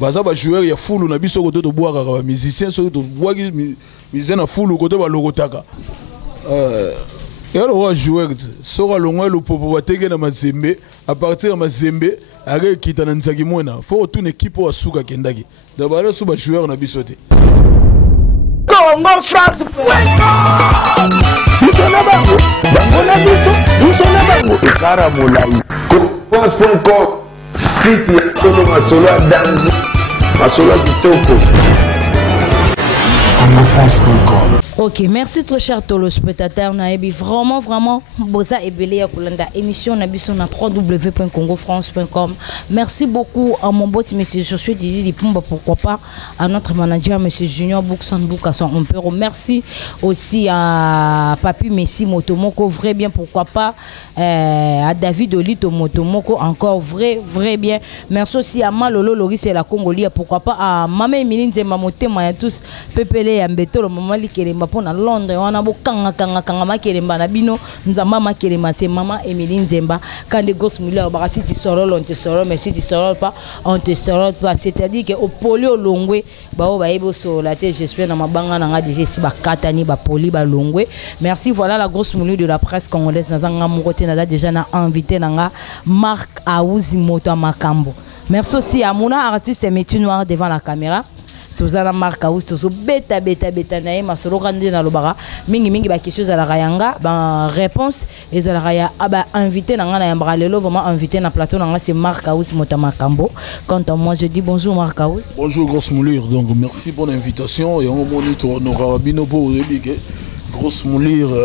baza ba joueur ya fulu na biso côté to boire ka musicien so to boire musicien na fulu côté ba logotaka et alors joueur sora longwa le popo bateke na mazembe à partir de mazembe avec kita na nzaki mona faut toute une équipe wa suka kendaki d'abord so ba joueur na biso te Congo France nous sommes bango bango biso nous sommes bango kara molai France.com site ya solo masolo ya danzo masolo ya kitoko Ok, merci très cher tous les spectateurs. Vraiment, Boza et Belé Yakulanda. Émission Nabiso na www.congofrance.com. Merci beaucoup à mon boss, monsieur. Je suis Didi Pumba, pourquoi pas, à notre manager, monsieur Junior Buxandou, à son Ompero. Merci aussi à Papi Messi Motomoko, vrai bien, pourquoi pas, à David Olito Motomoko, encore vrai bien. Merci aussi à Malolo Loris et la Congolia, pourquoi pas, à Mame Emiline Zemamote, Maya tous, Pepele Yambeto, le Maman Likeremba pour Londres, on a beaucoup kanga makeremba na bino, nzamba makeremba c'est Maman Emiline Zemba, quand des gosses mouillés, si tu sors, on te sort, mais si tu sors pas, on te sort pas. C'est-à-dire que au polio longwe, bah va ebo sur la tête, j'espère dans ma banga n'a déjà si ba katani ba poli ba longwe. Merci, voilà la grosse moulue de la presse congolaise. Nazanga Mouroté n'a déjà invité nanga Marc Aouzi Moto Makambo. Merci aussi à Mouna artiste et métier noir devant la caméra. Tozana marka ou tozo beta nae masolo rande na lobara mingi ba question za la rayanga ba réponse et za la raya aba invité na ngana yambara lelo vraiment invité na plateau na c'est Marc Aous Motama Kambo. Quant à moi je dis bonjour Marc Aous. Bonjour grosse moulure, donc merci pour l'invitation et on monitor nos rabino pour que grosse moulure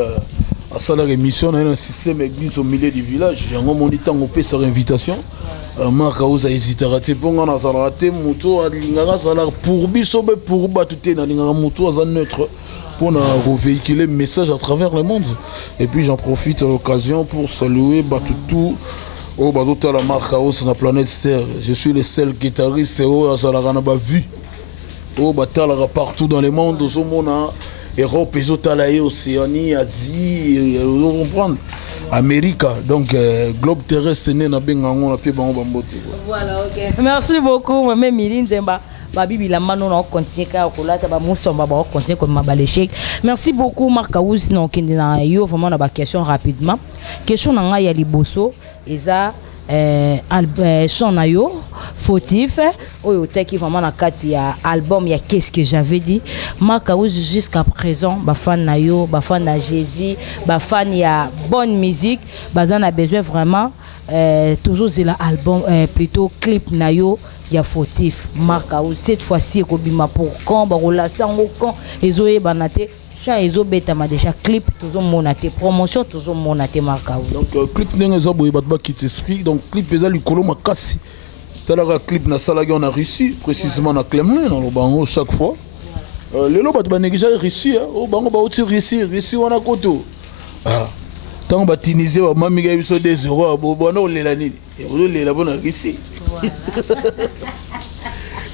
à ça la émission dans un système église au milieu du village et on monitor on paie sur invitation. Marc Aous a hésité à rater pour on a raté moto à lingara salar pour bisobe pour battre na lingara moto à neutre pour véhiculer message à travers le monde et puis j'en profite à l'occasion pour saluer tout au bateau la Marc Aous sur la planète Terre. Je suis le seul guitariste au à salar na ba vu au batalera partout dans le monde au monde Europe et Zotalaï, Océanie, Asie, vous comprendre Amérique, donc globe terrestre né na bengango na pied bango bambote. Voilà, ok. Merci beaucoup, Maman Emiline Zemba. Babibi la mano na continue ka kolata ba musomba ba continue comme mabalechek. Merci beaucoup Marc Aous non kindina yo vraiment na ba question rapidement. Question na nga ya liboso eza son na yo fautif oyo teki vraiment na kati ya album ya qu'est-ce que j'avais dit Marc Aous jusqu'à présent ba fan na yo ba fan na Jésus ba fan ya bonne musique bazan a besoin vraiment toujours c'est l'album plutôt clip na yo ya fautif Marc Aous cette fois-ci kobima pour quand ba relation au quand ezoye banate ils ont déjà clip, toujours monaté, promotion, toujours monaté Marc Aous. Donc clip n'est pas boy batba qui t'explique. Donc clip est le colo makasi. T'as la clip na salle on a réussi précisément na Kremlin dans le bango chaque fois. Les lots batba déjà réussi. Au bango ba aussi réussi on a koto. Ah tant ba Tunisie wa mami ga biso 2 euros bo bono le la ni. O le la bona réussi.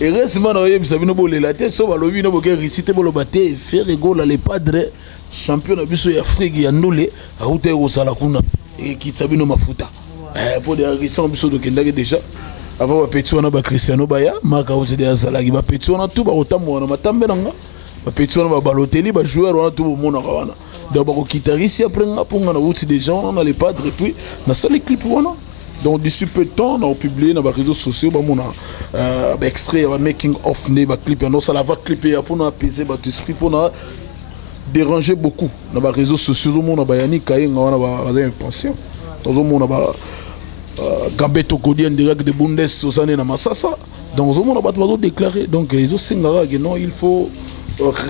Et récemment, nous avons vu la tête, nous avons vu que faire rigoler les padres champions de l'Afrique, il y a nous les routes au Salakuna et qui savent nos mafuta. Pour des raisons de Kendake déjà. Avant, on a Cristiano Baya, Marc Aous de Azalagi, on a tout, on a Matambe, on a Balotelli, on a joué, on a tout le monde. D'abord, on a guitariste, après, on a route des gens, on a les padres, et puis, on a ça les clips. Donc d'ici peu de temps, on a publié dans les réseaux sociaux, on a extrait, making of, on a clip, on a clipé pour nous apaiser notre esprit, pour nous déranger beaucoup dans les réseaux sociaux. On a Yannick Kayen, on a des pensions. On a Gambeto Kodien direct de Bundes, tout ça, dans Massassa. Donc on a pas déclaré. Donc ils ont dit non, il faut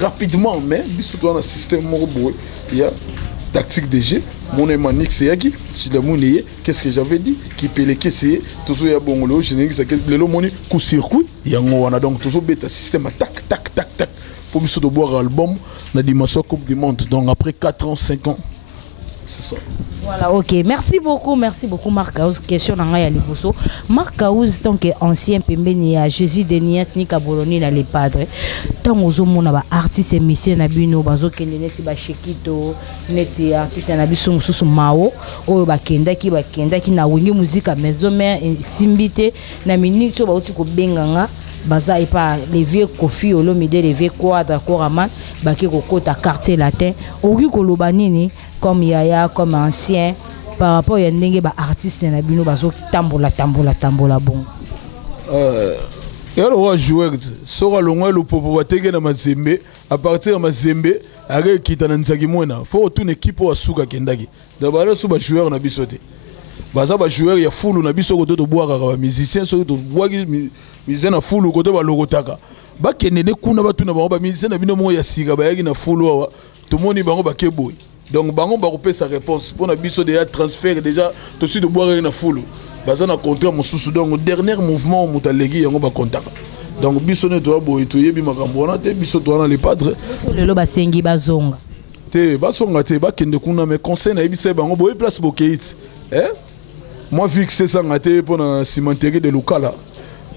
rapidement, mais surtout dans un système mobile, il y a tactique DG. Mon émanique c'est Yagi, si le monde est, qu'est-ce que j'avais dit, qui peut les caisser, tout ça, il y a bon, le générique, c'est que le monde coup circuit, il y a donc toujours bête système, tac, pour me boire l'album, la dimension Coupe du Monde, donc après 4 ans, 5 ans, c'est ça. Voilà, ok. Merci beaucoup Marc Aous. Question dans la Liboso. Marc Aous, donc ancien pembeni à Jésus de Nias ni Kaboloni dans les padres. Tant aux hommes on a artiste musicien na bino bazo kende neti ba Shekito, neti artiste na biso mususu Mao, oyo ba kenda ki na wingi musique à maison mère simbité na minute ba uti ko benganga baza et pas les vieux Kofi Olomide les vieux Quadra Koraman baki kokota quartier latin oki koloba nini comme Yaya comme ancien par rapport ya ndenge ba artiste na bino bazo tambola bon yalo wa joueur sora longwa lo popo bateke na mazembe à partir de mazembe aga kita na nzaki mona faut toute une équipe wa suka kendaki d'abord so ba joueur na bisote baza ba joueur ya fulu na biso koto to boaka ka musicien so to boaki musicien na fulu koto ba logotaka ba kenene kuna batuna ba musicien na bino mo ya sika ba yaki na fulu wa to moni bango ba keboy donc bango ba kopesa sa réponse pour na biso déjà transfert déjà tout de suite de boaka na fulu baza na contrat mosusu donc dernier mouvement mutalegi yango ba kontaka donc biso ne to boy to yebi makambo na te biso to na les padres lelo basengi bazonga te basonga te ba kende kuna mais conseil na yebisa bango boy place bokeit moi fixé ça ngate pour na cimenterie de Lukala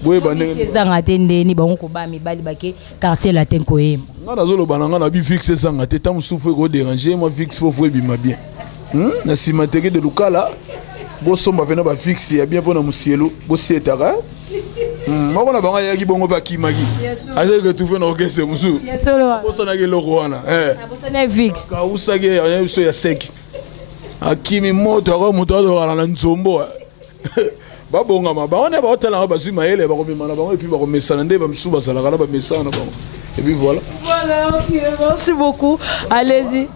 boye banenge ça ngate ndeni bango ko ba mibali bake quartier latin ko yema ngana zolo bananga na bi fixé ça ngate tam souffre ko déranger moi fixe faut faut bima bien na cimenterie de Lukala bo somba pena ba fixe ya bien pour na musielo bo sietaka moko na banga yaki bongo ba kimaki aze que tout fait na orchestre musu bo sana ke loko wana bo sana fixe ka usage ya so ya 5 akimi moto ako moto adorana na nzombo babonga mabone ba hotela ba zima ele ba komima na bango et puis ba komesana nde ba msuba sala kana ba mesana bango et puis voilà OK, merci beaucoup, allez-y.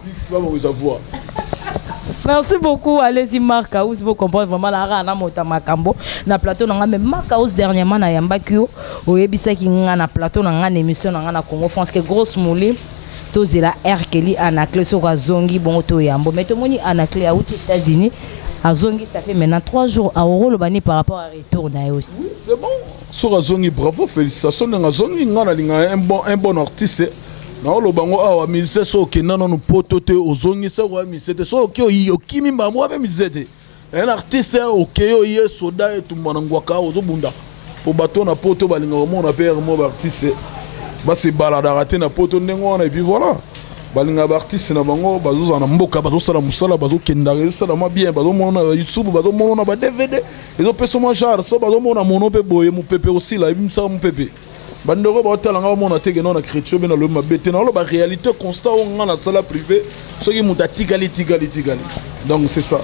Merci beaucoup, allez-y Marc House, vous comprenez vraiment la rana mota makambo na plateau na même Marc House dernièrement na yambakio oyebisa ki nga na plateau na nga émission na Congo France que grosse mouli tozela Erkeli Anaclé sur Azongi bon to yambo mais to moni Anaclé à aux États-Unis Azongi ça fait maintenant 3 jours à Oro le bani par rapport à retour na aussi. C'est bon. Sur Azongi bravo félicitations na Azongi ngana linga un bon artiste. Na lo bango awa mise so kena no potote Azongi ça wa mise te so ki okimi mba mo mise te. Un artiste okeyo ye soda et tout manangwaka ozo bunda. Po bato na poto balinga mo na père mo artiste. Ba se balada raté na poto ndengona et puis voilà. Balinga ba artiste na bango bazo na mboka bazo sala musala bazo kenda sala ma bien bazo mona YouTube bazo mona ba DVD ezo peso mo genre so bazo mona mono pe boye mu pepe aussi la bimsa mu pepe bandoko ba tala nga mona teke na chrétien be na lo mabete na lo ba réalité constat o nga na sala privé so ki mutati qualité donc c'est ça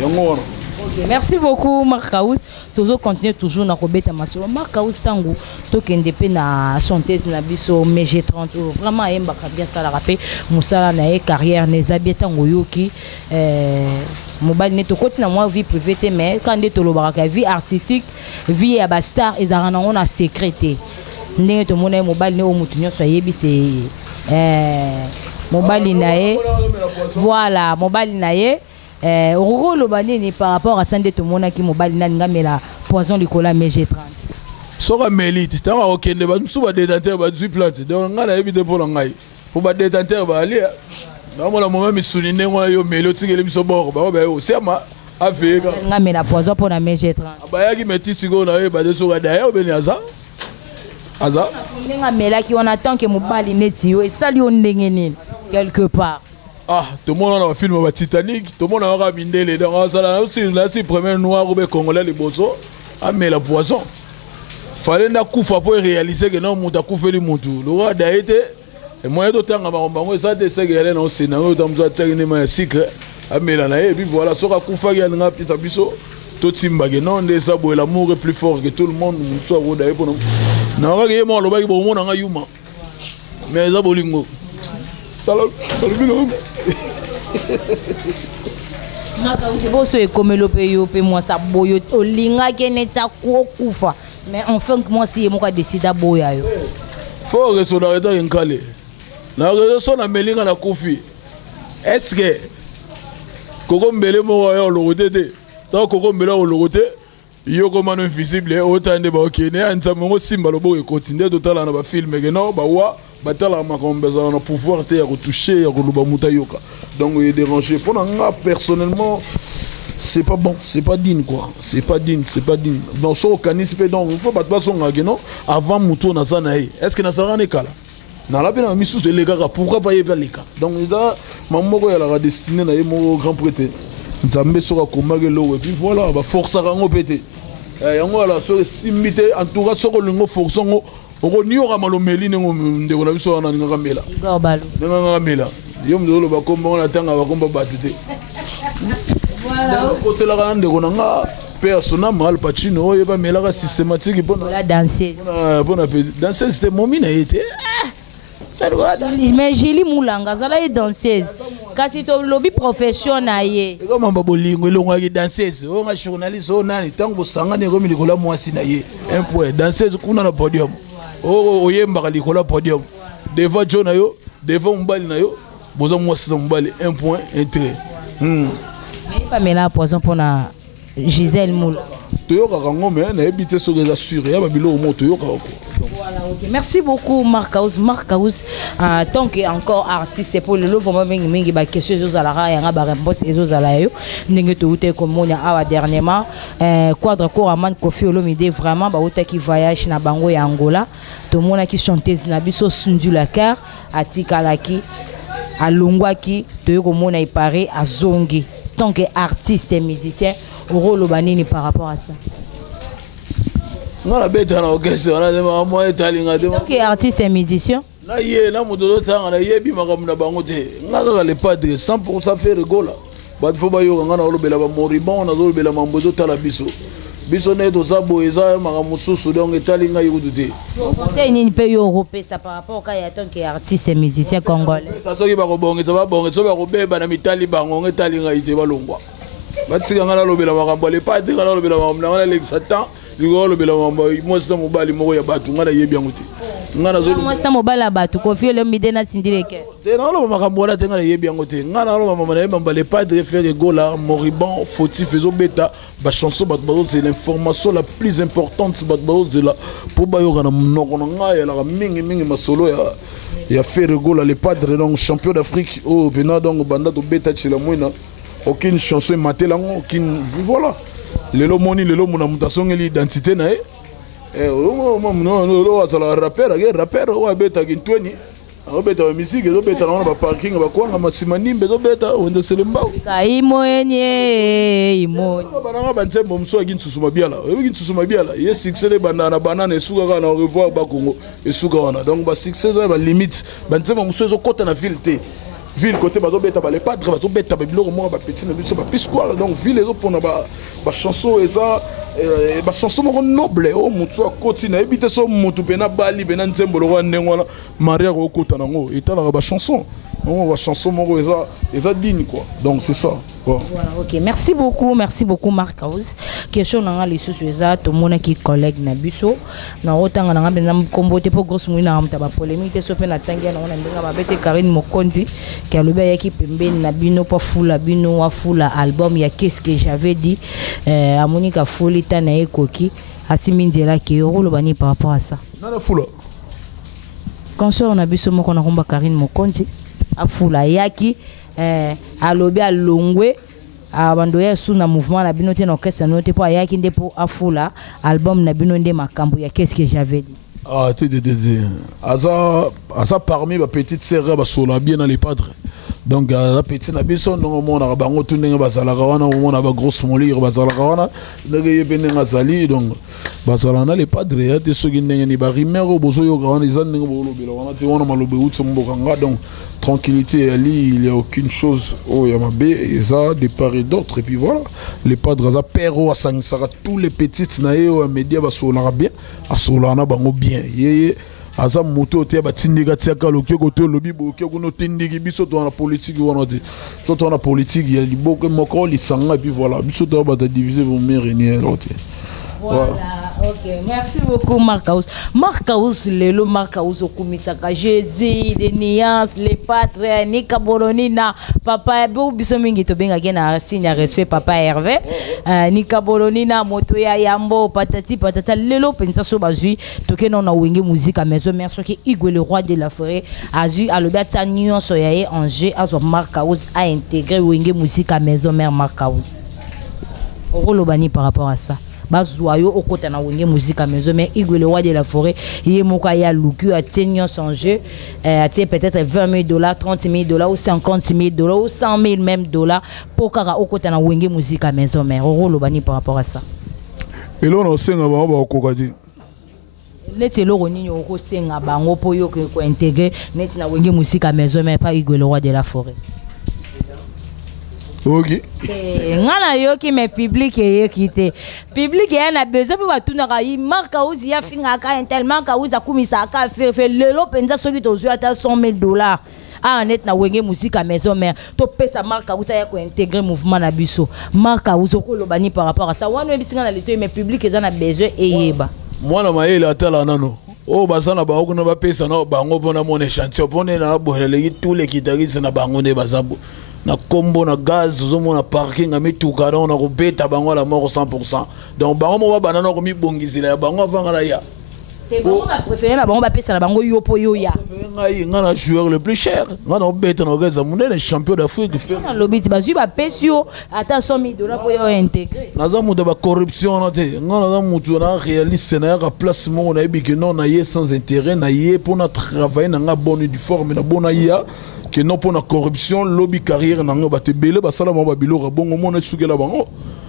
yango wana. OK, merci beaucoup Marc House. Toujours continuer toujours na kobeta masolo Marc House tango to kende pe na chanteuse na biso MG30 vraiment yemba bien ça la rapé musala na e carrière les habitants yoki mobile neto koti na moi vie privée te mais quand de tolobaka vie artistique vie ya ba star ezarana on a secrété ndenge to mona mobile ne o mutunyo so yebi c'est mobile na e voilà mobile na e le banini par rapport à Sandé tout le monde qui mobile n'a la poison du cola MG30. Sora mélite, t'as ma ok, ne va nous souba détenteur va du plate. Donc on a évité pour l'engager. Pour ba détenteur va aller. Non moi la moment me souligner moi yo mélodie que les so bord. Bah c'est ma affaire. N'a mais la poison pour la MG30. Bah ya qui metti sigo na e ba de sora d'ailleurs ben aza. Aza. N'a mais là qui on attend que mobile neti yo et ça lui on ndengeni quelque part. Ah, tout le monde a un film de Titanic, tout le monde a un Mindele, donc ça là aussi là c'est premier noir ou congolais les bosso, ah mais la poison. Fallait na kufa pour réaliser que non muta kufa li mutu. Le roi d'aété et moi d'autant à bango ça de c'est que non c'est non dans ça tient une main secret. Ah mais là et puis voilà so ka kufa ya nga pita biso tout simba que non de ça boy l'amour est plus fort que tout le monde soit roi d'aité pour nous. Na ka ke mo lo ba ki bo mo na yuma. Mais ça bolingo. Salut salut Boso e komelo pe yo pe moi sa boyo olinga keneta ko kufa mais enfin moi si mo ka décider boya yo faut que na reta nkale na reso na melinga na kufi est-ce que koko mbele mo yo logotete to koko mbele o logote yo ko mano invisible otande ba okene anza mo simba lobo e continuer total na ba film que non ba wa batala makombeza na pouvoir te ya retoucher ya koluba muta yoka donc il est dérangé pour moi personnellement c'est pas bon c'est pas digne quoi c'est pas digne dans ce organisme donc il faut pas passer non avant muto na zanaï est-ce que na sarane kala na la bena misus de les gars pourquoi pas y aller les gars donc ça mamoko ya la destinée na mo grand prêtre nzambe sera komagelo et puis voilà ba force rango pété yango ala so simbite en tout cas soko lingo fonctiongo oko niyoka malomeli nengo ndeko na biso wana ngaka mela Igor Balo ngaka mela yo mdolo bakomba na tanga bakomba batute voilà ko sela ka ndeko na nga persona mal Pacino oyo ba melaka systématique bona la danseuse bona danseuse c'était momina été mais Julie Moulanga zala est danseuse kasi to lobby professionnel ye comme ba bolingo elonga ki danseuse o nga journaliste o nani tango bosangane ko milikola mwasi na ye un point danseuse kuna na podium o oyemba ka likola podium devant John yo devant mbali na yo boza mwasi za mbali un point intérêt mais pas mela poison pour na Gisèle Moula toyoka kango mais na ebité so les assurer ya ba bilo mo toyoka ko. Voilà, ok. Merci beaucoup Marcaus. Marcaus, tant que encore artiste pour le lot vraiment mingi ba question aux alara yanga ba réponse et aux alayo ndenge to ute comme on a dernièrement quadre court aman Kofi Olomide vraiment ba uta qui voyage na bango ya Angola to mona qui chanteuse na biso Sundu Lakar atikalaki alongwaki to yoko mona ipare azongi tant que artiste et musicien au rôle banini par rapport à ça. Ngala beta na okese wana de mo etalinga de OK artiste et musicien na ye na mudodo tanga na yebi makamuna bango te ngaka le padre 100% faire rigola ba fo ba yo ngana olobela ba moribon na olobela mambozo tala biso ne to sabo eza makamususu donc etalinga yudute conseil ni pe yo europé ça par rapport ka ya tant que artiste et musicien congolais ça soki ba ko bongeza ba bongezo ba ko beba na mitali bango ngetalinga ite balongwa batsika ngana olobela makambo le padre ngana olobela makamuna ngana le satan ligolo bela mamba moi c'est mobali moko ya batu ngana yebi yango te ngana zo moi c'est mobali ya batu Kofi Olomide na sindileke te na lo makambo na te ngana yebi yango te ngana lo mama na mamba le padre faire gola moribond fautif ezo beta ba chanson bat bazo c'est l'information la plus importante bat bazo c'est là pour ba yoka na mnoko nga ya la mingi masolo ya faire gola le padre donc champion d'Afrique au Bénin donc banda to beta chila moina aucune chanson matelango aucune voilà lelo moni lelo muna mutasonge l'identité na e no asala rapper o abeta kintweni o beta musique o beta na ba parking ba kwanga masimanimbe zo beta wende selembao kaimo enye imoni bana ba ntembo mso akinsusu mabiala ekinsusu mabiala ye succès le banana esuka kana au revoir ba Congo esuka wana donc ba succès ba limite ba ntembo mso zo kota na ville te ville côté bazo beta ba les padres bazo beta ba biloko mo ba petit na biso ba pisquoire donc ville ezo pona ba chanson eza ba chanson mo noble o mutu akoti na ebite so mutu pena bali bena nzembo lo ndengwana maria ko kota nango etala ba chanson non ba chanson mo eza digne quoi donc c'est ça. Voilà, ok, merci beaucoup Marcaus. Question nanga les sous eza to mona ki collègue na biso na otanga nanga benza mkombote po grosse mouina amta ba polémique so pe na tangia na ona ndinga ba bete Karine Mokondi ki aloba yaki pembeni na bino po fula bino wa fula album ya qu'est-ce que j'avais dit amonika folita na ekoki asimi nzela ki rolo bani par rapport à ça. Na la fula. Concert na biso moko na komba Karine Mokondi afula yaki alobi alongwe abando ya suna mouvement na bino te na orchestre no te po ayaki nde po afula album na bino nde makambo ya qu'est-ce que j'avais dit asa parmi ba petite sœur ba sola bien dans les padres donc la petite na biso ndongo mona bango tu ndenge bazalaka wana mona ba grosse molire bazalaka wana ndenge yebene ngazali donc bazalana les padres ya te soki ndenge ni ba rimero bozo yoka wana izan ndenge bolobela wana te wana malobe utso mbokanga donc tranquillité ali il y a aucune chose oh ya mabe eza de part et d'autre et puis voilà les padres za pero asangisaka tous les petites na yo ya media basolaka bien asolana bango bien yeye aza moto te batindika tiaka loki ko to lobi boki ko no tindiki biso to na politique wana te to na politique ya liboke moko lisanga et puis voilà biso to ba diviser vos mères et l'autre. Voilà, ok. Merci beaucoup Marcaus. Marcaus lelo Marcaus okumisaka Jésus des nuances les patres ni kabolonina papa bo biso mingi to benga kena signe respect papa Hervé ni kabolonina moto ya yambo patati patata lelo pensa so bazui toke na wenge musique à maison merci que Igwe le roi de la forêt azu alobata nuance ya Angers azo Marcaus a intégré wenge musique à maison mère Marcaus. Orolobani par rapport à ça. Bazoyo okota na wenge musique à maison mais Igwe le roi de la forêt yé moka ya luku a tenir son jeu a peut-être $20,000 $30,000 ou $50,000 ou $100,000 même dollars pour kaka okota na wenge musique à maison mais rolo bani par rapport à ça Et là, on a 5 avant, on va kokadi. Neti eloko nini okosenga bango po yo ko intégrer neti na wenge musique à maison mais pas Hugo le roi de la forêt. Ok. Ngana yo ki me public e kité. Public e na besoin pour batuna ka i marka uzi ya finga ka tellement ka uza kumisa ka fait lelo penza soki to zo ata $100,000. Ah net na wenge musique à maison mais to pesa marka uza ya ko intégrer mouvement na biso. Marka uzo ko lobani par rapport à ça. Wana ebisinga na leto mais public eza na besoin e yeba. Moi na maele atala nano. Oh basana ba okuna ba pesa na bango pona mon échantillon pona na borelegi tous les guitaristes na bango ne bazabo. Na combo na gaz ozomona parking a mituka na ko beta bango la mort 100%. Donc bango mo ba banana ko mi bongizila bango avanga la ya. Te bango ba préférer na bango ba pesa na bango yo po yo ya. Ngai ngana joueur le plus cher. Ngana beta na gaz amunene champion d'Afrique fait. Na lobiti ba ba pesio ata $100,000 po yo intégrer. Naza mutu ba corruption na te. Ngana na mutu na réaliste na ya placement na ebi que non na yé sans intérêt na yé pour na travailler na nga bon uniforme na bona ya. Que non pour la corruption lobby carrière nanga ba te belé ba sala ba biloko bongo mona sukela bango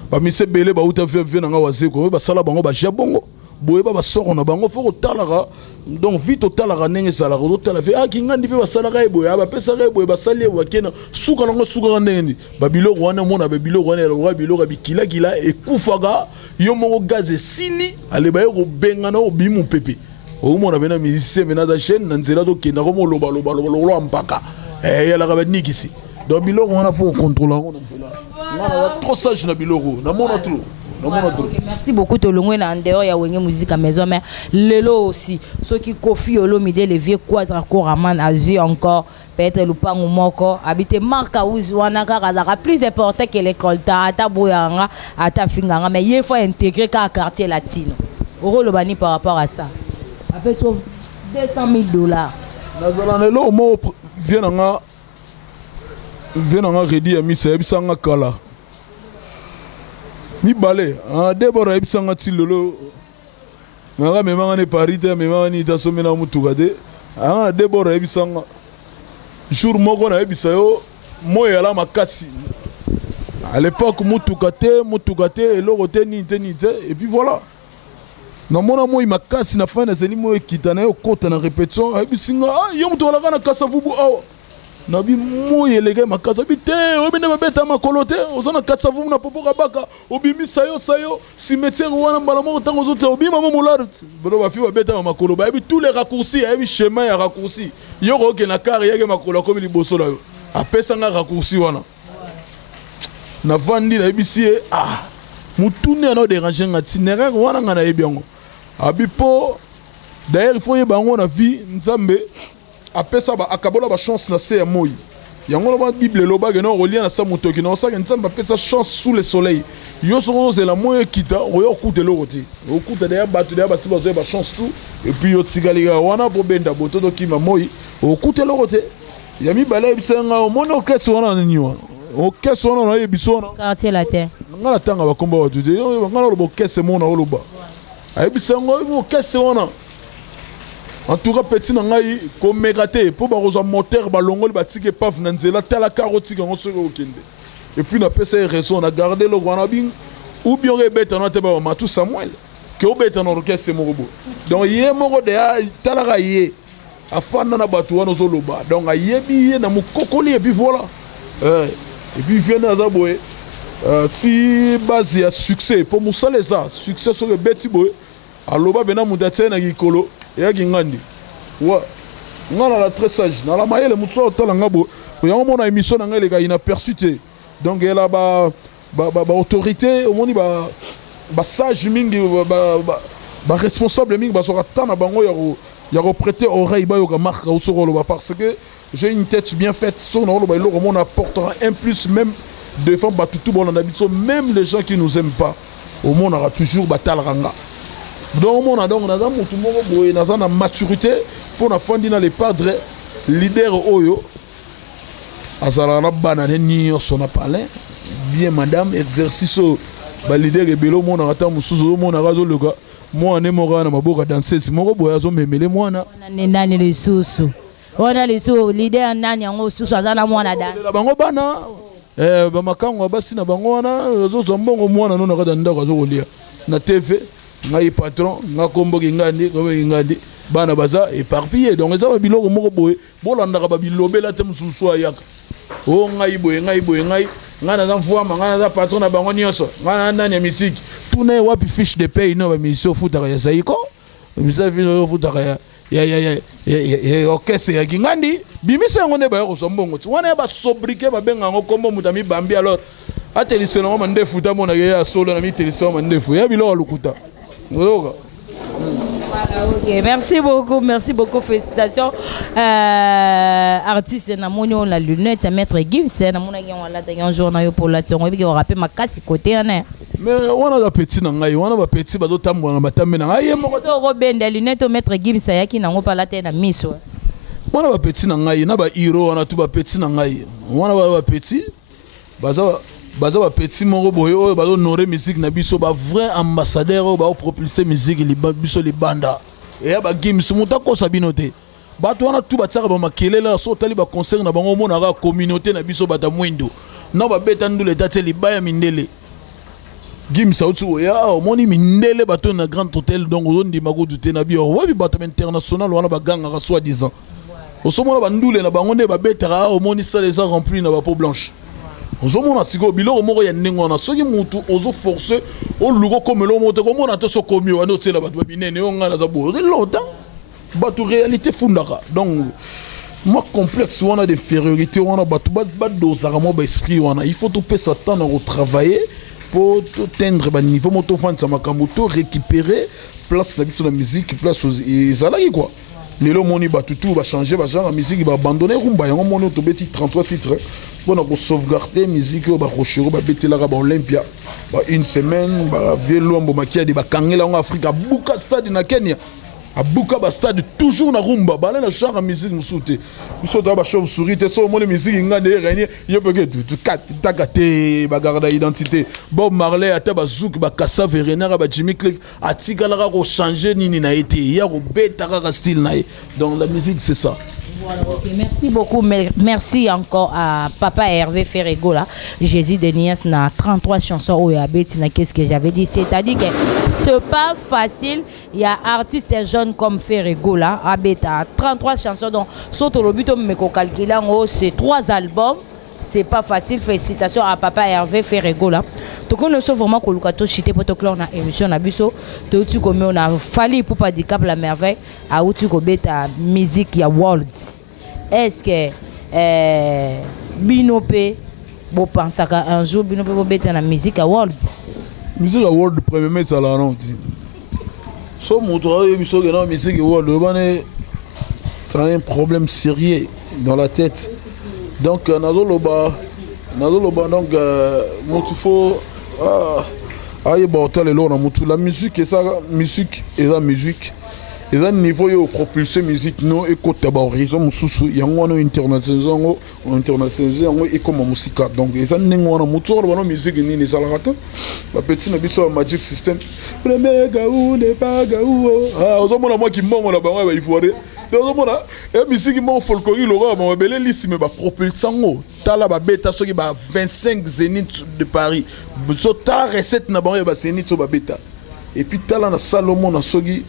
ba mise belé ba uta fe nanga wazeko ba sala bango ba jabongo boye ba soro na bango foko talara donc vite talara nenge sala ko tala fe a kingandi pe ba sala ka boye ba pesa ka boye ba sali wa kena suka nango suka nenge ba biloko wana mona ba biloko wana ba biloko bikila kila e kufaga yo mo gaz sili ale ba yo benga na obimu pepe o mona bena musicien bena da chaîne na nzela to kenda ko mo loba mpaka il y a la rabanique ici. Donc, biloko on a faut contrôler. On a trop sage na biloko. Na mon autre. Merci beaucoup to longwe na ndeo ya wenge musique à maison mais lelo aussi ceux qui Kofi Olomide les vieux quadra Koraman Azu encore peut-être lupango moko habité marka uzi wana kaka plus important que l'école ta ata boyanga ata finganga mais il faut intégrer ka quartier latino. Oro lobani par rapport à ça. Après sauf $200,000. Nazalano mo viens redi ya misa ebisanga kala mi balé debora ebisanga tilolo nganga memanga ne parité memanga ni tasomena mutuka de debora ebisanga jour moko na ebisa yo moya la makasi à l'époque mutuka te eloko te ni te et puis voilà na mona moi makasi na fin na zeli mo ekita na yo kota na répétition ebisinga yo mutu ala kana kasa vubu awa na bi mo yelege makasa bi te obi ne beta makolo te ozana kasa vubu na popo kabaka obimi sayo cimetière wana mbala moko tango zote obi mama molar bro ba fi ba beta makolo ba bi tous les raccourcis bi chemin ya raccourci yo ko ke na carrière yake makolo comme liboso la yo apesa nga raccourci wana na vandi na bisi mutune ana déranger ngati nere wana ngana ebiongo abipo d'ailleurs il faut y bango na vie nzambe apesa ba akabola ba chance na se moyi yango la bible loba que non relia na sa mutoki na ça que nzambe apesa chance sous le soleil yo soko c'est la moyo kita oyo kuta lokoti okuta d'ailleurs batu d'ailleurs ba siba ba chance tout et puis yo tsigaliga wana po benda boto to kima moyi okuta lokoti yami bala bisenga o mono keso wana nini wana o keso wana na yebiso na quartier la terre ngala tanga ba komba watu de ngala lo kese mona oloba ayebisango mo kese wana en tout cas petit na ngai ko megate po ba roza moteur ba longoli ba tike paf na nzela tala karoti ngo soko okende et puis na pesa raison na garder le wana bing ou bien rebeta na te ba ma tout Samuel que obeta na orchestre mo robo donc yé moko de tala ga yé afana na batu wana zoloba donc ayebi yé na mukokoli et puis voilà et puis vient na zaboé si base ya succès pour musale ça succès sur le beti boy aloba bena mudatse na gikolo ya gingandi wa ngala la très sage na la mayele mutso tala ngabo yango mona émission na ngale ga inaperçu te donc elle ba autorité au moni ba sage mingi ba responsable mingi ba sora tana bango ya prêter oreille ba yo ga marque au soro parce que j'ai une tête bien faite sur no ba lo on apportera un plus même de femmes tout bon en habitude même les gens qui nous aiment pas au monde aura toujours batal ranga donc on a donc on a tout le monde on a maturité pour na fandi na les padres leader oyo azala na banane ni son parler bien madame exercice ba leader ebelo mona ata musuzu mona razo loka moi ne mora na maboka danseuse moko boya zo memele mwana nani le susu ona le susu leader nani yango susu azana mwana dan bango bana ba makango basi na bango wana zo zombongo mwana no na kada ndako zo kolia na TV ngai patron nga kombo ngandi bana baza éparpillé donc eza ba biloko moko boye bolandaka ba bilobela te mususu ayaka o ngai boye ngai nga na mfuama nga na patron na bango nyonso nga na nani ya misiki tuna wapi fiche de paye no ba misio futaka ya saiko misa vino futaka ya orchestre ya kingandi bimisa yango ne ba yako sombongo wana ba sobriquer ba benga ngo kombo mutami bambi alors atelise no mande futa mona ya solo na mi telise mande fu ya biloko lukuta ngoka. Ok, merci beaucoup, félicitations. Artiste, na monyo la lunette, maître Gims, na mona gyan wala ta journal pour la tion, et rapper ma casse côté ane. Mais on a la petite nangai, on a la petite bateau tambo na batambe nangai. So Robin de lunette au maître Gims yaki na ngopa la te na miso. On a la petite nangai, na ba hero, on a tout ba petit nangai. On a ba petit, baza ba petit moko boye o ba honorer musique na biso ba vrai ambassadeur ba propulser musique biso libanda et ya ba Gims muta ko sabino te bato wana tu batsaka ba makelela so tali ba concert na bango mona ka communauté na biso bata mwindo na ba beta ndule tatie libaya mindele Gims autu ya moni mindele bato na grand hôtel donc on dit mago douter na bio wa bi bato international wana ba ganga ka soi disant au somona ba ndule na bango ne ba beta au moni ça les a remplis na ba peau blanche. Ozomona tiko biloko moko ya ndenge na soki mutu ozo forcer o lugo comme lo moto comme on a to so komi wana otela bato binene o ngana za bo longtemps bato réalité fundaka donc moi complexe wana d'infériorité wana bato ba dosaka mo ba esprit wana il faut tout passer temps à travailler pour atteindre ba niveau moto fanta makambo to récupérer place na biso na musique place ezalaki quoi lelo moni bato tout va changer ba genre musique ba abandonner rumba yango moni to beti 33 titres pour sauvegarder la musique, on va Olympia. Une semaine, on va vélo, on va kangela en Afrique, à Buka stade na Kenya. À Buka stade toujours na rumba, balé na char musique nous sauter. Nous sautons ba chauve-souris, te so mon musique ngande régner, yo peut que takate bagarda identité. Bob Marley ata ba zouk ba kassa Verena ba Jimmy Cliff, atikala ko changer nini na été, ya ko beta ka style na. Donc la musique c'est ça. Voilà, okay. Merci beaucoup. Merci encore à Papa Hervé Ferregola. Jésus de Nias na 33 chansons au Yabeti. Qu'est-ce que j'avais dit? C'est-à-dire que c'est pas facile. Il y a artistes jeunes comme Ferregola. Abeta 33 chansons. Donc, surtout le but, mais qu'on calcule c'est 3 albums. C'est pas facile. Félicitations à Papa Hervé Ferregola. Donc on est vraiment que le chité pour que l'on a émission na biso. Donc tu comme on a fallu pour pas handicap la merveille à où tu connais ta musique ya world. Est-ce que Binopé bon pense qu'un jour Binopé va mettre la musique à world. Musique à world premièrement ça la rend. So mon travail biso que la musique à world c'est un problème sérieux dans la tête. Donc nazoloba donc il faut la musique et ça musique et la musique et là niveau yo propulser musique non et côté ba horizon mususu yango wana international et comme musique donc et ça ningo wana mutu wana musique ni les salata la petite na biso magic system premier gaou n'est pas gaou ozomona moi qui mongo na bango il faut donc la musique mon folklorique l'aura mon belé lisse mais ba propulsango tala ba beta soki ba 25 zénith de Paris so ta recette na bango ba zénith so ba beta et puis tala na Salomon na soki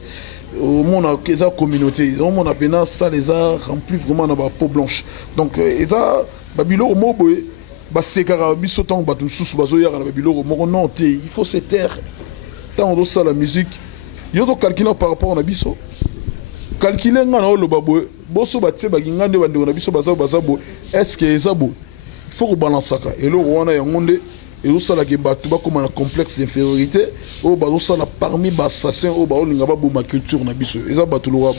au monde a communauté au monde a bien ça les a rempli vraiment na ba peau blanche donc eza ba bilo mo boy ba sekara biso tant ba tout sous bazo ya na ba bilo mo non il faut se taire tant on ça la musique yo to calculer par rapport na biso calculer ngana lo babo boso batse bagingande bande na biso bazabo est-ce que ezabo il faut rebalancer ça et le wana ya ngonde et tout ça la batu ba comme un complexe d'infériorité au bazo ça parmi ba assassin au ba olinga ba ma culture na biso ezaba tout le roi.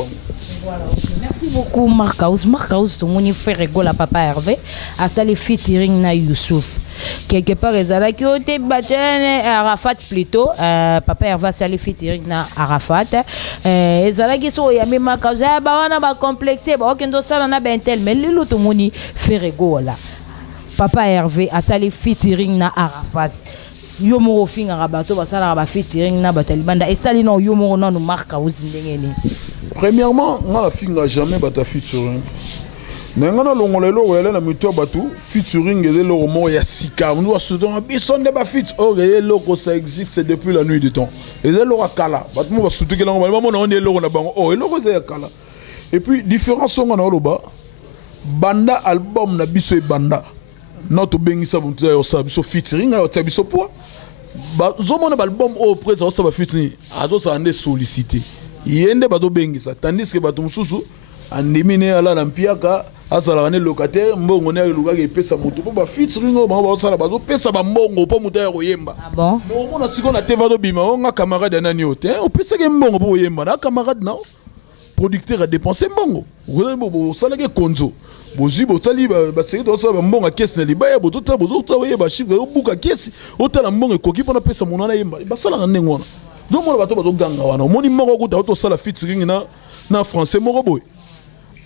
Voilà, merci beaucoup Marcaus ton moni Ferregola Papa Hervé à ça les featuring na Youssouf quelque part ezala ki ote batene Arafat plutôt Papa Hervé ça les featuring na Arafat ezala ki so ya même Marcaus ba wana ba complexé ba okendo sala na bentel mais le ton moni Ferregola Papa Hervé a sali featuring na Arafat yo mo finga rabato basala ba featuring na batalibanda et sali no yo mo no marka uzindengeni. Premièrement, moi la finga jamais bata featuring. Nengana longolelo wele na mito batu featuring et le roman ya sika nous a soutenu bison de ba fit oh et loko ça existe depuis la nuit du temps et le loko kala batu mo ba soutenu la ngoma on est loko na bango oh et loko ça kala et puis différents sons na oloba banda album na biso e banda notre bengisa buntu ya sa biso featuring ya biso po ba zomo na album au présent ça va featuring azo ça ande sollicité yende bato bengisa tandis que bato mususu andimine ala na mpiaka asala ne locataire mbongo ne luka ke pesa mutu po ba featuring o ba sala bazo pesa ba mbongo po mutu ya koyemba ah bon no mona siko na teva do bima o nga camarade na niote o pesa ke mbongo po yemba na camarade na producteur a dépensé mbongo o sala ke konzo bozi botali ba seki to sala mbongo a caisse na libaya botota bozota oye ba chiffre o buka caisse o tala mbongo ekoki pona pesa mona na yemba ba sala na ndengo donc mona bato bazo ganga wana moni mbongo ko ta to sala featuring na français moko boy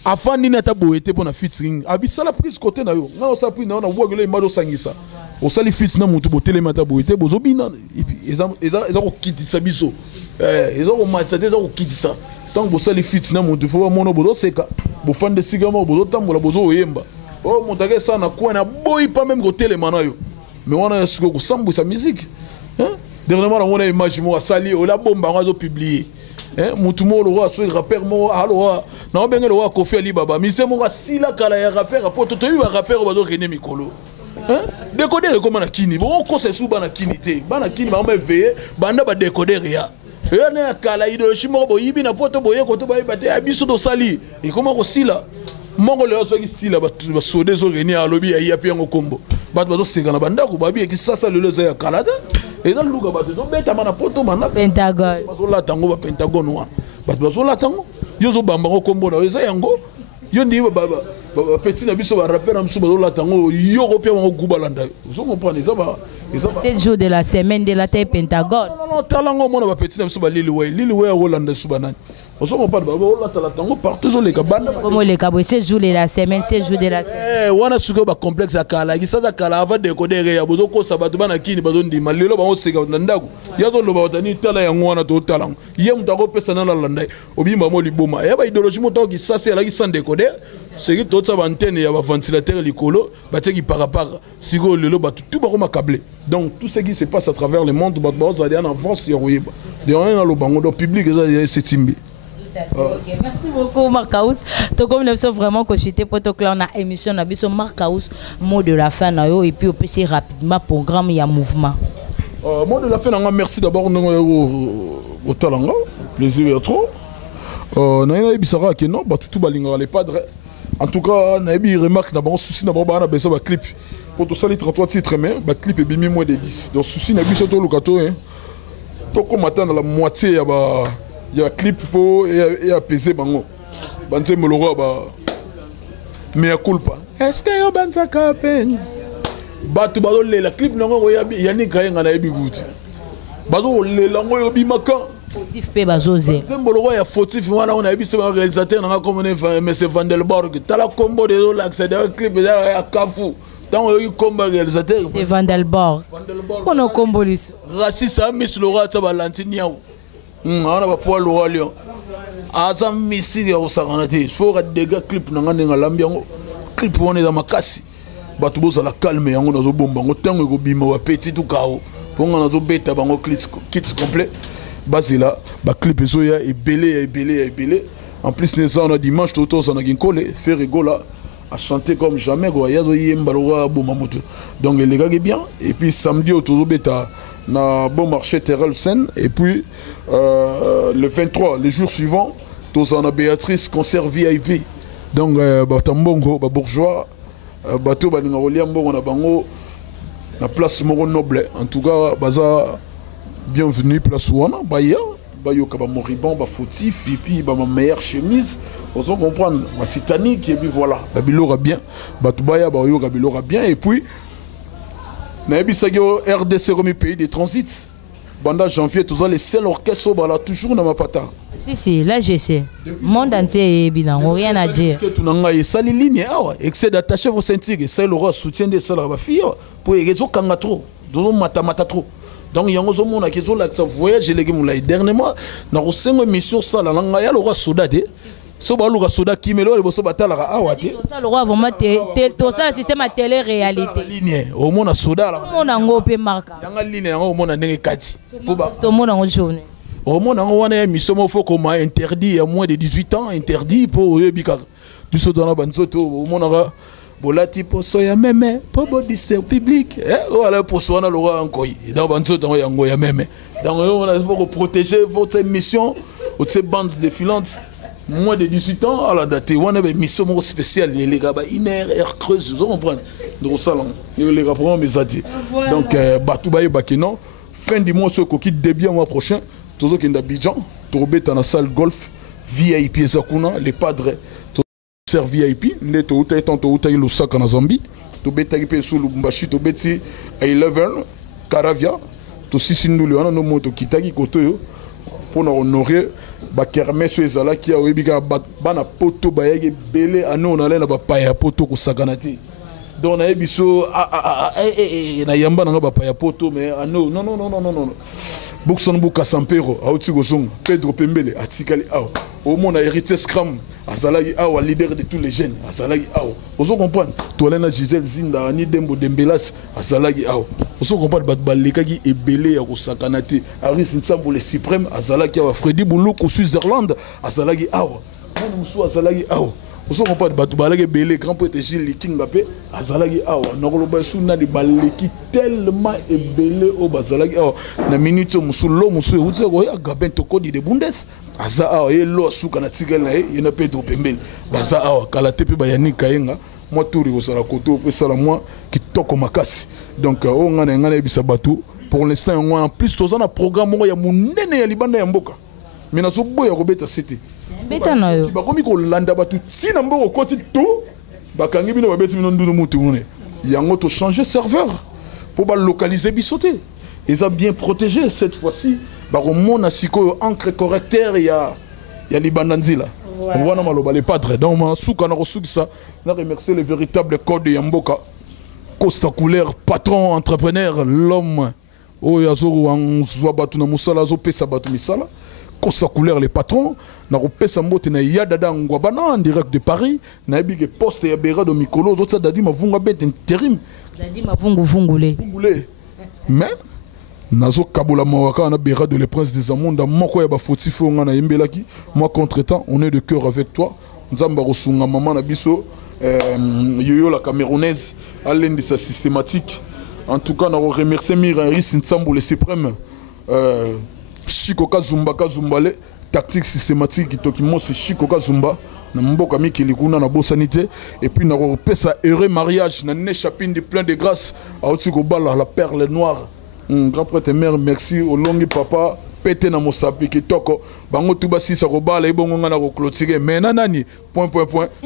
afandi na ta boete pona featuring abisala prise côté na yo na o sa prise na wogele imado sangisa o sali fit na mutu botele mata boete bozo bina eza ko kitisa biso eza ko matsa eza ko kitisa tant bo sali fit na mutu fo mono bozo seka bo fande sigama bozo tambola bozo oyemba o montake ça na quoi na boy pas même ko tele manayo mais wana ya siko ko sambu sa musique dernièrement on a image mo sali o la bomba ngazo publier mutu mo lo so rappeur mo alo na benga lo Kofi Alibaba mise mo sila kala ya rappeur poto to ba rappeur ba do René Mikolo décoder comme na kini bon ko se suba na kini te bana kini ba me veiller banda ba décoder ya na kala idéologie mo bo yibi na poto boye ko to ba ibate abiso do sali e comment ko sila mongo le so ki style ba sode zo René alobi ya piango kombo ba do segana banda ko ba bi ki sasa le za ya kala et dans le luga bato zo beta mana poto mana Pentagone bazo la tango ba Pentagone wa bato bazo la tango yo zo bamba ko kombo na eza yango yo ndi ba petit na biso ba rapper am so bazo la tango yo ko pia ngo gubalanda zo comprendre ça ba 7 jours de la semaine de la terre Pentagone non talango mona ba petit na biso ba Lil Wayne Rolanda subanani on ne parle pas partout sur les cabanes. Comment les cabos, 7 jours de la semaine, 7 jours de la semaine. On a su que le complexe à Kala, qui s'est à Kala avant de décoder, il y a besoin de sabattement à qui il besoin de mal. Il y a besoin de Nandago. Il y a besoin de talent et on a tout talent. Il y a besoin de personne dans la lande. Au bien, maman, liboma. Il y a une idéologie qui s'assied là, qui s'en décoder. C'est que toute sa vingtaine, il y a un ventilateur, l'écolo, qui para. Si vous le lot, tout va comme câblé. Donc, tout ce qui se passe à travers le monde, vous allez en avance, il y a rien. Il y a un bango, le public, c'est timide. Okay. Merci beaucoup Marcaus. To comme nous sommes vraiment cochité pour to clan na émission na biso Marcaus mot de la fin na yo et puis on peut si rapidement programme il y a mouvement. Mot de la fin na merci d'abord au talanga plaisir trop. Na ina bisara que non ba tout balinga les padres. En tout cas na bi remarque d'abord souci d'abord ba na besa ba clip pour tout ça les 33 titres mais ba clip est bimi moins de 10. Donc souci na biso to lokato hein. To comme attendre la moitié ya ba il y a un clip pour apaiser bango. Banze moloro ba mea culpa. Est-ce que yo banza kapen? Batu bazo le la clip nango yani kayenga na ebi guti. Bazo le lango yo bimaka. Fautif pe bazoze. Banze moloro ya fautif wana on a ebi se réalisateur nanga comme monsieur Vandelborg. Tala combo de l'accès à clip ya kafu. Tant yo combo réalisateur. C'est Vandelborg. Kono combo lis. Raciste Miss Laura Tabalantini yaou. On a pas le roi lion. Azam missile ya usakanati. Faut des gars clip nanga nga lambiango. Clip on est dans ma casse. Batu boza la calme yango nazo bomba ngo tango ko bima wa petit tout kao. Pour nga nazo beta bango kit complet. Basila ba clip so ya ebelé. En plus les on a dimanche toto ça na ginkole faire rigola à chanter comme jamais quoi. Ya zo yemba lo bomba moto. Donc les gars bien et puis samedi autour beta na bon marché Terrel Seine et puis le 23 les jours suivants tous en a Béatrice concert VIP donc batambongo ba bourgeois bateau ba ninga oliambo na bango na place moro noble en tout cas baza bienvenue place wana baya bayoka ba moribond ba fautif et puis ba ma meilleure chemise on comprendre ma Titanic et puis voilà ba bilora bien batou baya ba yoka bilora bien et puis Naebisagio RDC comme pays de transit. Pendant janvier, tous les seuls orchestres sont toujours dans ma pata. Si, là je sais. Monde entier est bien, rien à dire. Que tu n'as pas ça les lignes, excès d'attacher vos ceintures, c'est le roi soutien de ça la fille pour les réseaux kanga trop, donc mata trop. Donc il y a un monde qui ont là ça voyage les gars dernièrement, dans une mission ça la langue ya le roi soldate. so ba luka soda kimelo le boso batalaka awa te ça le roi vraiment tout ça le système à télé réalité ligne au mona soda la on a ngopé marka yanga ligne yango au mona ndenge kati po ba to mona ngo journée au mona ngo wana émission mo faut comme interdit à moins de 18 ans interdit pour yebika biso dans la banzoto au mona bolati poso ya meme po bodise public wala poso wana le roi encore dans banzoto yango ya meme donc on faut protéger votre émission ou ces bandes défilantes moins de 18 ans à la date on a une mission spéciale les gars une heure creuse vous comprenez dans salon les gars pour mes adi donc batu baye bakino fin du mois ce coquille début mois prochain toujours qui d'Abidjan tourber dans la salle golf VIP zakuna les padres ser VIP les to uta tant to uta Lusaka na Zambie to beta ki pe sous Lubumbashi to beti à 11 Caravia to sisindulu wana no moto kitaki koto pour honorer ba kermesse ezala ki oyebika bana poto bayeke belé ano na lena ba paya poto ko sakanati donc na yebiso na yamba na ba paya poto mais ano non Boukson Bouka Sampero auti gozong Pedro Pembele atikali aw au monde hérité Scrum azalaki awa leader de tous les jeunes azalaki awa ozo comprendre tolena Gisèle Zinda ni Dembo Dembelas azalaki awa ozo comprendre bat balekaki ebele ya kosakanate Aris Nsambo le suprême azalaki awa Freddy Boulou Switzerland azalaki awa mwana musu azalaki awa ozo comprendre bat balaki ebele grand poète Gilles Likinga pe azalaki awa nakoloba suna de baleki tellement ebele o bazalaki awa na minute musu lo musu uze ko ya Gabin Tokodi de Bundes aza awa ye lo suka na tigala ye na Pedro Pembele baza awa kala tepe ba Yannick Kayenga moi touri ko sala koto pe sala moi kitoko makasi donc o ngana ebisa batu pour l'instant en plus toza na programme ya munene ya libanda ya mboka mais nazo boya ko beta city beta na yo ba komi ko landa batu tina mboko koti to bakangi bino ba beti bino ndunu mutu ngone yango to changer serveur pour ba localiser bisoté ils ont bien protégé cette fois-ci baromona siko encre correcteur ya libandanzila on va maloba les padres donc ma souka na kosukisa na remercier le véritable code ya mboka Costa Couleur patron entrepreneur l'homme oyo azoro anzwa batu na musala azo pesa batu misala Costa Couleur les patrons na kopesa mbote na yadada ngwabana en direct de Paris na ebike poste ya bera do mikolo zo dadi mavunga bet intérim dadi mavungu vungule mais nazo kabola mawaka na bera de les princes des amonda moko ya ba fotifo nga na yembelaki moi contre-temps on est de cœur avec toi nzamba rosunga maman na biso yoyo la camerounaise à l'un de sa systématique en tout cas na remercier Miraris Nsambo le suprême Chiko Kazumba Kazumbale tactique systématique tokimo c'est Chiko Kazumba na mboka mikili kuna na bosanité et puis na repesa heureux mariage na ne chapine de plein de grâce a otiko bala la perle noire grand prêtre mère merci au longi papa pété na mosapi kitoko bango tuba sisa ko bala ibongo ngana ko clôturer mais nanani point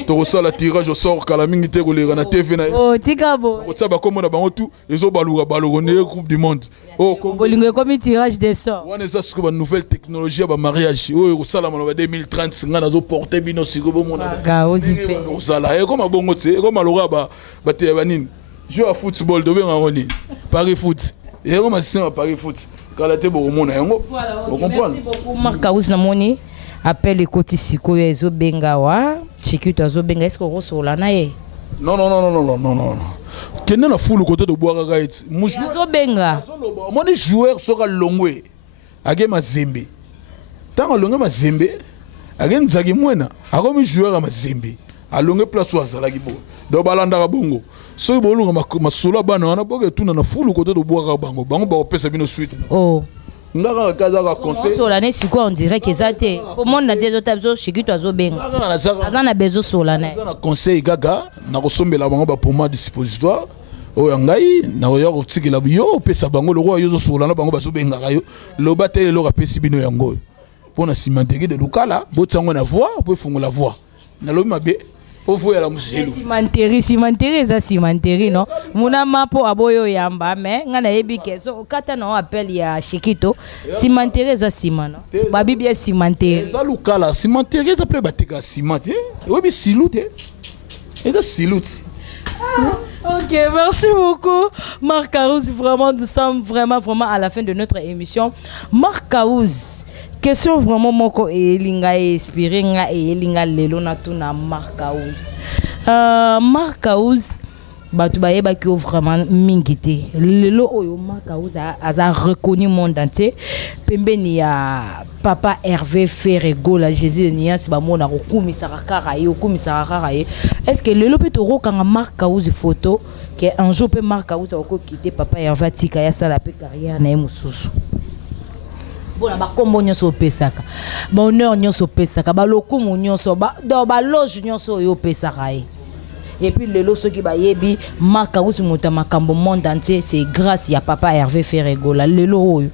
to sala tirage au sort kala mingi te ko lera na TV na oh tikabo ko tsaba ko mona bango tu ezo baluga balogo ne coupe du monde oh ko bolingo comme tirage des sorts wana ça ce nouvelle technologie ba mariage oh ko sala mona 2030 ngana zo porter bino siko bo mona ga ozipe ko sala e ko mabongo te ko maloga ba te banini jouer à football do benga ngoni Paris foot et ko masisema Paris foot kalate bo mona yango vous comprenez Marc Kaous na moni appelle ekoti sikoyo ezo bengawa chikito azo benga est-ce qu'on resola na ye non kende na fulu côté de boire gaït azo benga moni joueur sera longwe age mazembe tant longwe mazembe age nzaki mwena akomi joueur a mazembe alonge place wa zalaki bo do balanda ka bongo so bolunga masolo bana wana boke tuna na fulu côté de boire bango ba opesa bino suite oh ngaka kaza ka conseil solane siko on dirait que ça te pour monde na des autres besoin chikito azo benga azana besoin solane na conseil gaga na kosombela bango ba pomade suppositoire o yangai na yo kotikela yo pesa bango le roi yo solana bango bazo benga yo lo batele lo rapesi bino yango pona cimenterie de lukala botango na voix po fungola voix na lo mabe po voya la muselu cimenterie za cimenterie non muna mapo aboyo yamba mais ngana yebi keso kata na appel ya chikito cimenterie za simana babi bien cimenterie za lukala cimenterie za ple bateka ciment obi silute et de silute. Ok, merci beaucoup Marc Kaous. Vraiment, nous sommes vraiment à la fin de notre émission. Marc Kaous, question vraiment moko elinga inspiré nga elinga lelo na tuna Marcaus. Marcaus batu bayeba ki vraiment mingité. Lelo oyo Marcaus a reconnu monde entier. Pembeni ya papa Hervé Ferrego la Jésus ni si ba mona ko kumisa karaye kumisa karaye. Est-ce que lelo peut rokanga Marcaus photo que un jour peut Marcaus ko quitter papa Hervé tika ya sala pe carrière na mususu. Bon ba kombo nyonso pesaka ba honneur nyonso pesaka ba lokumu nyonso ba do ba loge nyonso yo pesaka et puis lelo soki ba yebi Marcaus muta makambo monde entier c'est grâce ya papa Hervé Ferrego la lelo oyo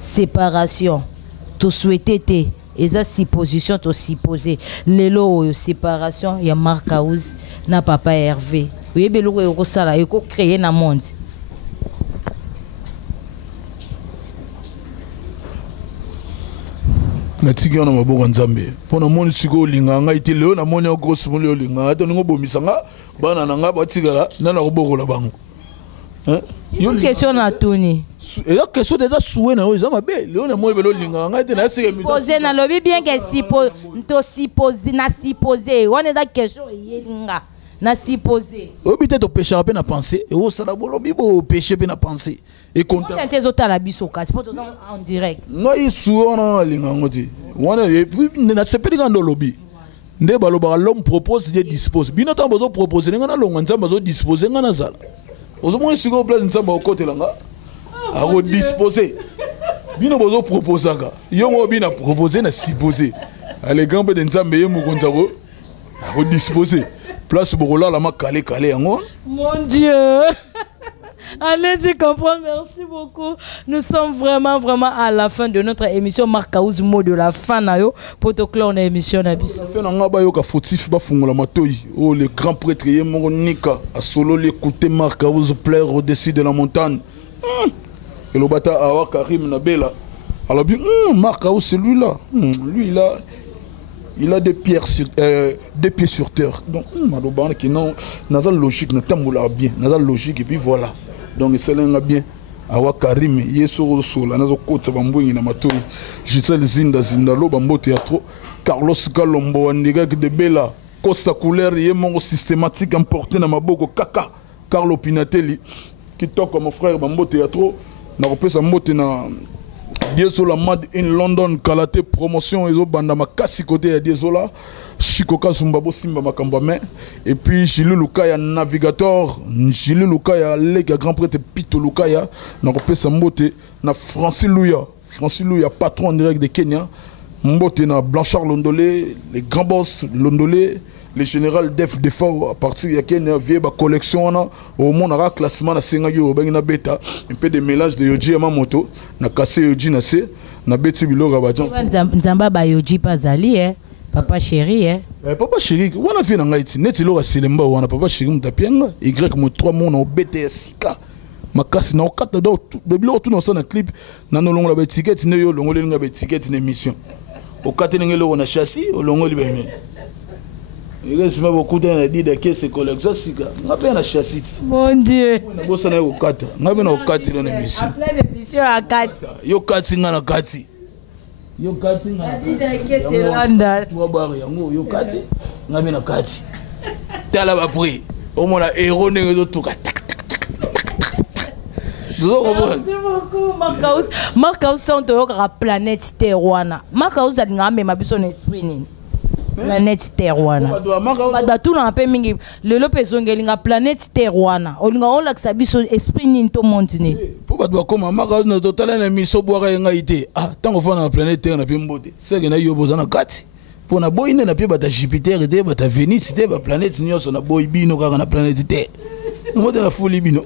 séparation to souhaiter te eza supposition to supposer lelo oyo séparation ya Marcaus na papa Hervé yebi loko yo ko sala ko créer na monde. Natiki na maboko nzambe pona moni siko linga nga ite leo na moni grosse moni linga ata ngo bomisanga bana nanga batikala na na kobokola bango une question na tuni et la question déjà soué na oza mabe leo na moni belo linga nga ite na sike mi poser na lobi bien que supposer na supposer on est la question yelinga na supposer obité to péché pe na penser et au sala bolobi bo péché pe na penser et compte tes autres la biso kasi pour en direct no isu na linga ngoti wana et puis na sepeli ngando lobi nde baloba l'homme propose de dispose bino ta bozo proposer ngana longa nzamba zo disposer ngana zala ozo mo siko place nzamba okotela nga a ko disposer bino bozo proposer ga yongo bina proposer na supposer ale gambe de nzamba ye mukonza ko a ko disposer place bokola la ma calé yango. Mon Dieu. Allez-y comprendre, merci beaucoup. Nous sommes vraiment à la fin de notre émission Marcaus mot de la fin na yo pour te clore na émission na biso. Fait na ngaba yo ka fautif ba fungola matoyi. Oh le grand prêtre Yemoro Nika a solo l'écouter Marcaus plaire au-dessus de la montagne. Et le bata awa Karim na bela. Alors bien Marcaus c'est lui là. Lui il a des pieds sur terre. Donc, madobana qui non, nazal logique, na tamboula bien, nazal logique et puis voilà. Donc c'est l'un bien. Awa Karim, yeso sola, nazo kota bambouingi na mato. Jitel zinda lo bambo théâtre. Carlos Kalombo Andiga de Bella, Costa Couleur, yemon systématique importé na maboko kaka. Carlo Pinatelli qui toque mon frère bambo théâtre. Na repé sa mote na Diezola Mad in London Kalate promotion ezo banda makasi côté ya Diezola Shikoka Zumbabo Simba Makambame et puis Gilles Lukaya navigateur Gilles Lukaya lega grand prêtre Pito Lukaya na kopesa mbote na Francis Louya patron direct de Kenya mbote na Blanchard Londolé les grands boss Londolé le général Def Defort à partir de Kenya vient ba collection na au monde a classement na senga yo bengina beta un peu de mélange de yoji et mamoto na cassé yoji na se na beti bilora ba jan nzamba ba yoji pas ali papa chéri papa chéri wana fi na ngaiti neti lora selemba wana papa chéri mutapianga y mo 3 mois na BTS ka makasi na okata do bebilo tout na ça na clip na no longo la ticket ne yo longo le nga ticket na émission okata ngelo na chassis o longo libeme. Il y a beaucoup de dit que c'est collection sika. On a bien la chassite. Mon Dieu. On a bien au 4. On a bien au 4 dans l'émission. Après l'émission à 4. Yo 4 ngana 4. Yo 4 ngana. Dit que c'est London. Toi bar yango yo 4. On a bien au 4. Tala ba pri. Au moins la héros ne do tout. Merci beaucoup Marcaus. Marcaus ton la planète Terre. Marcaus da ngame mabiso na esprit ni. Planète Terre wana ba tout na pe mingi lelo pezongeli nga planète Terre wana olinga ola biso esprit ni to monde ni po ba doit comme maka na total na miso boire nga ité tango fana na planète Terre na pe mbote c'est que na yo bozana kati po na boy na pe ba ta Jupiter ité ba ta Vénus ité ba planète nyonso na boy bino kaka na planète Terre mbote na fuli bino.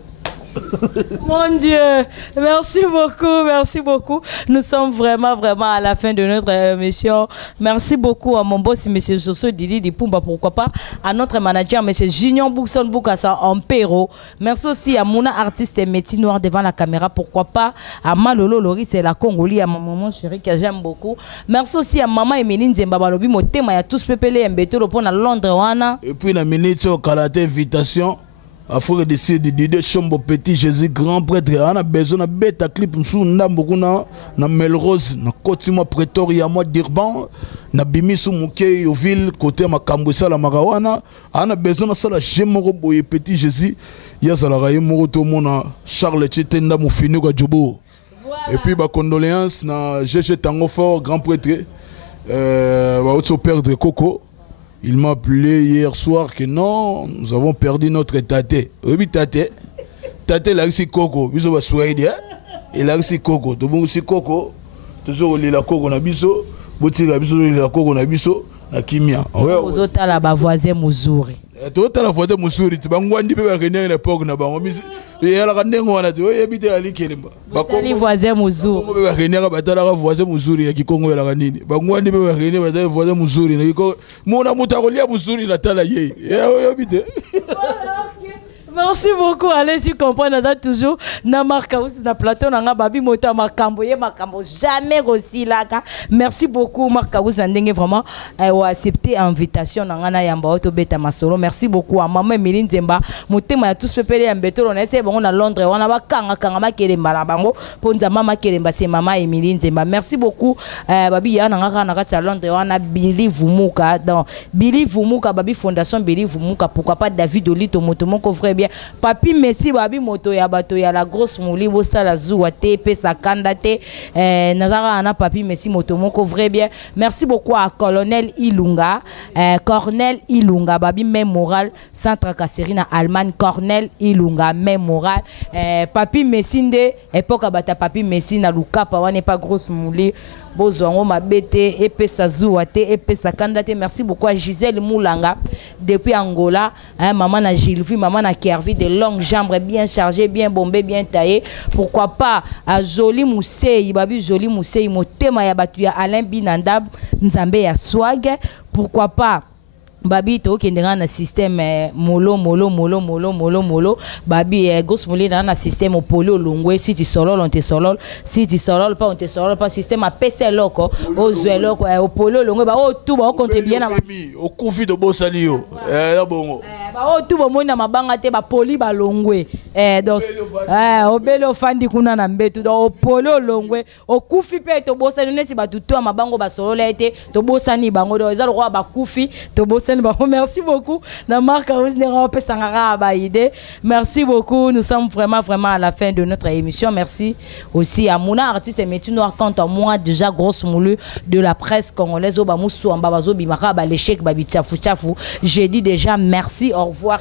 Mon Dieu, merci beaucoup. Nous sommes vraiment à la fin de notre émission. Merci beaucoup à mon boss, M. Josso Didi Dipumba, pourquoi pas, à notre manager, M. Junior Boukson Boukassa Ampero. Merci aussi à Mouna, artiste et métier noir devant la caméra, pourquoi pas, à Malolo Lori, c'est la Congolais, à ma maman chérie que j'aime beaucoup. Merci aussi à maman Emeline Zembabalobi, mon thème, il y a tous pépélé, Mbeto, pour Londres. Et puis, la minute, Kalate, invitation. Afrique de Sud Didier Chombo Petit Jésus grand prêtre on a besoin de beta clip msou ndambo kuna na Melrose na Kotima Pretoria moi d'Urban na Bimisu Muke au ville côté makambo sala marawana on a besoin de sala Jemoro Boye Petit Jésus ya sala raye moko to mona Charles Chitenda mufinu ka Jobo et puis ba condoléances na GG Tango Fort grand prêtre va auto perdre Coco. Il m'a appelé hier soir que non, nous avons perdu notre tate. Oui, tate. Tate, là, c'est Coco. Biso va souhaiter. Et là, c'est Coco. Tout le monde, c'est Coco. Toujours, il y a la Coco, on a biso. Boutique, biso, il y a la Coco, on a biso. La Kimia. Aux autres, là, bas voisin Mouzouri. Tout à la voisin Mouzouri. Tu vas me dire que tu vas l'époque, na bango. Il y a la grande on a dit, oui, habite à l'Ikelimba. Les voisins Mouzouri. On va venir à battre voisin Mouzouri qui Congo la ganine. Bango ni va venir à battre voisin Mouzouri. Mon amour t'a relié à Mouzouri la talaye. Et habite. Merci beaucoup. Allez-y comprendre toujours. Na marque aussi na plateau na babi moto makambo ye makambo jamais aussi là. Merci beaucoup Marc Kaouzi ndenge vraiment ou accepter invitation na ngana yamba auto beta masolo. Merci beaucoup à maman Emeline Zemba. Motema ya tous pepele ya mbeto on essaie bon na Londres on a ba kanga makelemba na bango ponza mama kelemba c'est maman Emeline Zemba. Merci beaucoup babi ya na ngaka na kati ya Londres on a Billy Vumuka dans Billy Vumuka babi fondation Billy Vumuka pourquoi pas David Olito moto mon coffre Papi Messi babi moto ya bato ya la grosse mouli bosa la zuwa te pe sa kandate nazara ana Papi Messi moto moko vrai bien. Merci beaucoup à Colonel Ilunga Cornel Ilunga babi même moral centre Kasserine na Allemagne Cornel Ilunga même moral Papi Messi nde époque bata Papi Messi na lukapa wane pas grosse mouli Bozwango mabete et sa zouate et sa candidate. Merci beaucoup à Gisèle Moulanga depuis Angola, maman na Gilvi, maman na Kervi, de longues jambes bien chargées, bien bombées, bien taillées. Pourquoi pas à Joli Moussei, babi Joli Moussei, motema ya batu ya Alain Binandab, Nzambe ya swag. Pourquoi pas Babi to kendera na système molo babi gos moli na système polo longwe si tu solol on te solol si tu solol pas on te solol pas système a PC loko o zwe loko o polo longwe ba o tout ba compte bien na au kufi de bosalio la bongo ba o tout ba mona mabanga te ba poli ba longwe donc o belo fandi kuna na mbetu do o polo longwe o kufi pe to bosani neti ba tuto mabango ba solol ete to bosani bango do ezalo ko ba kufi to bosani. Merci beaucoup. Merci beaucoup. Nous sommes vraiment à la fin de notre émission. Merci aussi à Mouna artiste et métier noir quant à moi déjà grosse moulu de la presse congolaise au Bamoussou en Babazo Bimara l'échec Babi Tchafou. J'ai dit déjà merci, au revoir.